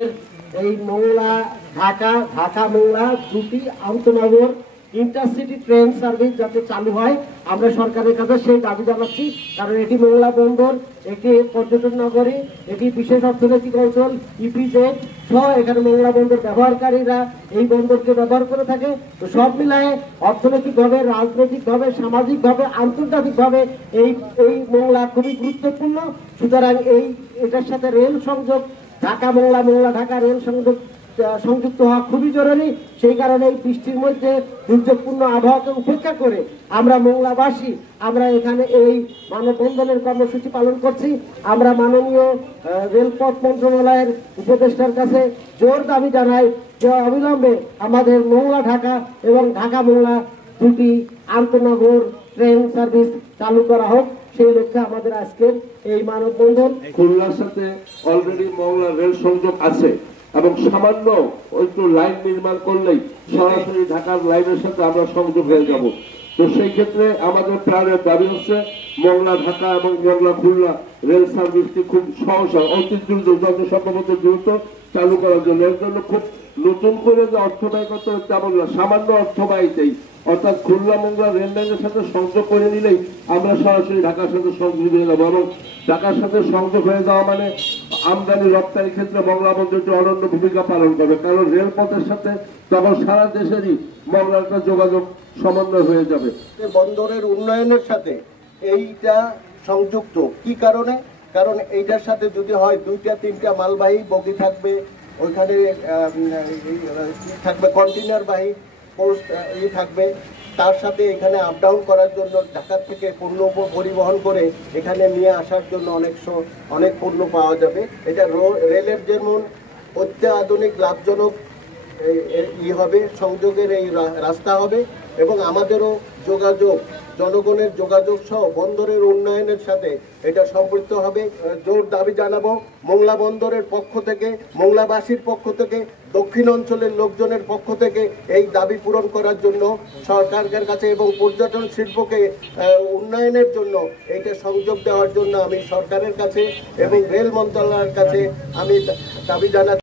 এই মোংলা ঢাকা ঢাকা মোংলা দুটি আন্তনগর intercity train service যাতে চালু হয় আমরা সরকারের কাছে সেই দাবি জানাচ্ছি। কারণ এটি মোংলা বন্দর, একটি পর্যটন নগরী, এটি বিশেষ অর্থনৈতিক অঞ্চল, ইপিজেড সহ এখানে মোংলা বন্দর ব্যবহারকারীরা এই বন্দরকে ব্যবহার করে থাকে। তো সব মিলায়ে অর্থনৈতিকভাবে, রাজনৈতিকভাবে, সামাজিকভাবে, আন্তর্জাতিকভাবে এই মোংলা খুবই গুরুত্বপূর্ণ। সুতরাং এটার সাথে রেল সংযোগ ঢাকা মোংলা, মোংলা ঢাকা রেল সংযুক্ত হওয়া খুবই জরুরি। সেই কারণে এই বৃষ্টির মধ্যে দুর্যোগপূর্ণ আবহাওয়াকে উপেক্ষা করে আমরা মোংলাবাসী আমরা এখানে এই মানববন্ধনের কর্মসূচি পালন করছি। আমরা মাননীয় রেলপথ মন্ত্রণালয়ের উপদেষ্টার কাছে জোর দাবি জানাই যে অবিলম্বে আমাদের মোংলা ঢাকা এবং ঢাকা মোংলা দুটি আন্তনগর ট্রেন সার্ভিস চালু করা হোক। সেই লক্ষ্যে আমাদের আজকের এই মানববন্ধন। খুলনার সাথে অলরেডি মোংলা রেল সংযোগ আছে এবং সামান্য একটু লাইন নির্মাণ করলেই সরাসরি ঢাকার লাইনের সাথে আমরা সংযোগ হয়ে যাব। তো সেই ক্ষেত্রে আমাদের প্রাণের দাবি হচ্ছে মোংলা ঢাকা এবং মোংলা খুলনা রেল সার্ভিসটি খুব সহসা অতি দ্রুত যত সম্ভব দ্রুত চালু করার জন্য। এর জন্য খুব নতুন করে যে অর্থ ব্যয় করতে হচ্ছে তেমন না, সামান্য অর্থ ব্যয়তেই অর্থাৎ খুলনা মোংলা রেল লাইনের সাথে সংযোগ করে নিলেই আমরা সরাসরি ঢাকার সাথে সংযোগ হয়ে যাবো। এবং ঢাকার সাথে সংযোগ হয়ে যাওয়া মানে আমদানি রপ্তানির ক্ষেত্রে মোংলা বন্দরটি অনন্য ভূমিকা পালন করবে। কারণ রেলপথের সাথে তখন সারা দেশেরই মোংলার একটা যোগাযোগ সমন্বয় হয়ে যাবে। বন্দরের উন্নয়নের সাথে এইটা সংযুক্ত কি কারণে? কারণ এইটার সাথে যদি হয় 2-3টা মালবাহী বগি থাকবে, ওইখানে থাকবে কন্টেনারবাহী পোস্ট থাকবে, তার সাথে এখানে আপ ডাউন করার জন্য ঢাকা থেকে পণ্য পরিবহন করে এখানে নিয়ে আসার জন্য অনেক পণ্য পাওয়া যাবে। এটা রেলের যেমন অত্যাধুনিক লাভজনক হবে, সংযোগের এই রাস্তা হবে এবং আমাদেরও যোগাযোগ, জনগণের যোগাযোগ সহ বন্দরের উন্নয়নের সাথে এটা সম্পৃক্ত হবে। জোর দাবি জানাবো মোংলা বন্দরের পক্ষ থেকে, মোংলাবাসীর পক্ষ থেকে, দক্ষিণ অঞ্চলের লোকজনের পক্ষ থেকে এই দাবি পূরণ করার জন্য সরকারের কাছে এবং পর্যটন শিল্পকে উন্নয়নের জন্য এইটা সংযোগ দেওয়ার জন্য আমি সরকারের কাছে এবং রেল মন্ত্রণালয়ের কাছে আমি দাবি জানাচ্ছি।